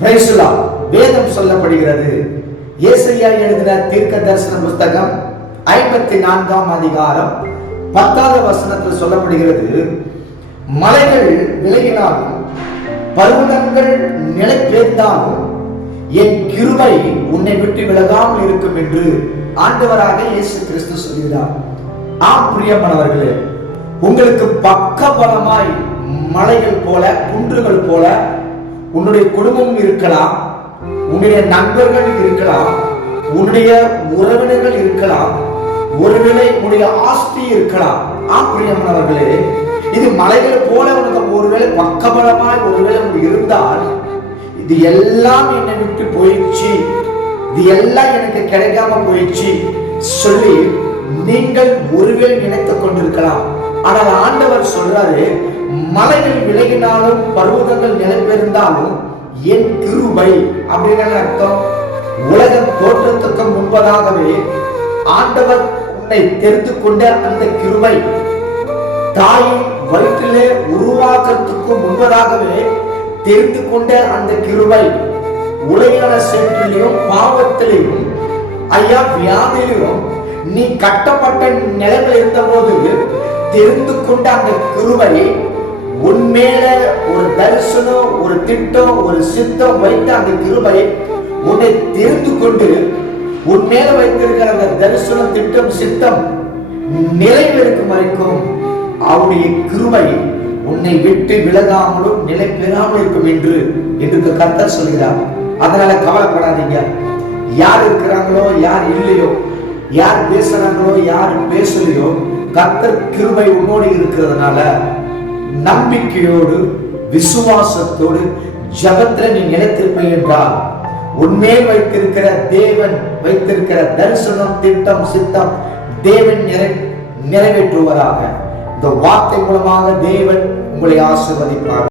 Praise the Lord. வேதம் சொல்லப்படுகிறது, ஏசாயா எழுதின தீர்க்க தரிசன புத்தகம் 54ஆம் அதிகாரம் 10வது வசனத்தில் சொல்லப்படுகிறது, மலைகள் விலகினாலும் பர்வதங்கள் நிலை பெயர்ந்தாலும் என் கிருபை உன்னை விட்டு விலகாமல் இருக்கும் என்று ஆண்டவராக இயேசு கிறிஸ்து சொல்கிறார். ஆம் பிரியமானவர்களே, உங்களுக்கு பக்கபலமாய் மலைகள் போல குன்றுகள் போல உன்னுடைய குடும்பம் இருக்கலாம், உன்னுடைய நண்பர்கள் இருக்கலாம், உன்னுடைய உறவினர்கள் இருக்கலாம், ஒருவேளை உன்னுடைய ஆஸ்தி இருக்கலாம். ஆம் பிரியமானவர்களே, இது மலைகள் போல உனக்கு ஒருவேளை பக்கபலமாய் ஒருவேளை இருந்தால், இது எல்லாம் என்னை விட்டு போயிடுச்சு, இது எல்லாம் எனக்கு கிடைக்காம போயிடுச்சு சொல்லி நீங்கள் ஒருவேளை நினைத்துக் கொண்டிருக்கலாம். ஆனால் ஆண்டவர் சொல்றாரு, மலைகள் விலகினாலும் பர்வதங்கள் நிலை பெயர்ந்தாலும் என் கிருபை அப்படின்னு அர்த்தம். உலக தோற்றத்துக்கு முன்பதாகவே ஆண்டவர் உன்னை தெரிந்து கொண்ட அந்த கிருபை, தாயின் வயிற்றிலே உருவாக்கத்துக்கு முன்பதாகவே தெரிந்து கொண்ட அந்த கிருபை, உலகான சேற்றிலையும் பாவத்திலையும் ஐயா வியாதியிலும் நீ கட்டப்பட்ட நிலைமையில் இருந்த போது தெரிந்து கொண்ட அந்த கிருபை உன்மேல ஒரு தரிசனம், ஒரு திட்டம், ஒரு சித்தம் வைத்த அந்த கிருபை உன்னை தெரிந்து கொண்டு உன்மேல வைத்திருக்கிற அந்த தரிசனம், திட்டம், சித்தம் நிறைவேறும் வரைக்கும் அவருடைய கிருபை உன்னை விட்டு விலகாமலும் நிலை பெறாமல் இருக்கும் என்று கர்த்தர் சொல்கிறார். அதனால கவலைப்படாதீங்க. யார் இருக்கிறாங்களோ யார் இல்லையோ, யார் பேசுறாங்களோ யார் பேசலையோ, கர்த்தர் கிருபை உன்னோடு இருக்கிறதுனால நம்பிக்கையோடு விசுவாசத்தோடு ஜபத்துல நீ நிலைத்திருப்பீர்கள் என்றால் உன்மேல் வைத்திருக்கிற தேவன் வைத்திருக்கிற தரிசனம், திட்டம், சித்தம் தேவன் நிறைவேற்றுவதாக. இந்த வார்த்தை மூலமாக தேவன் உங்களை ஆசீர்வதிப்பார்.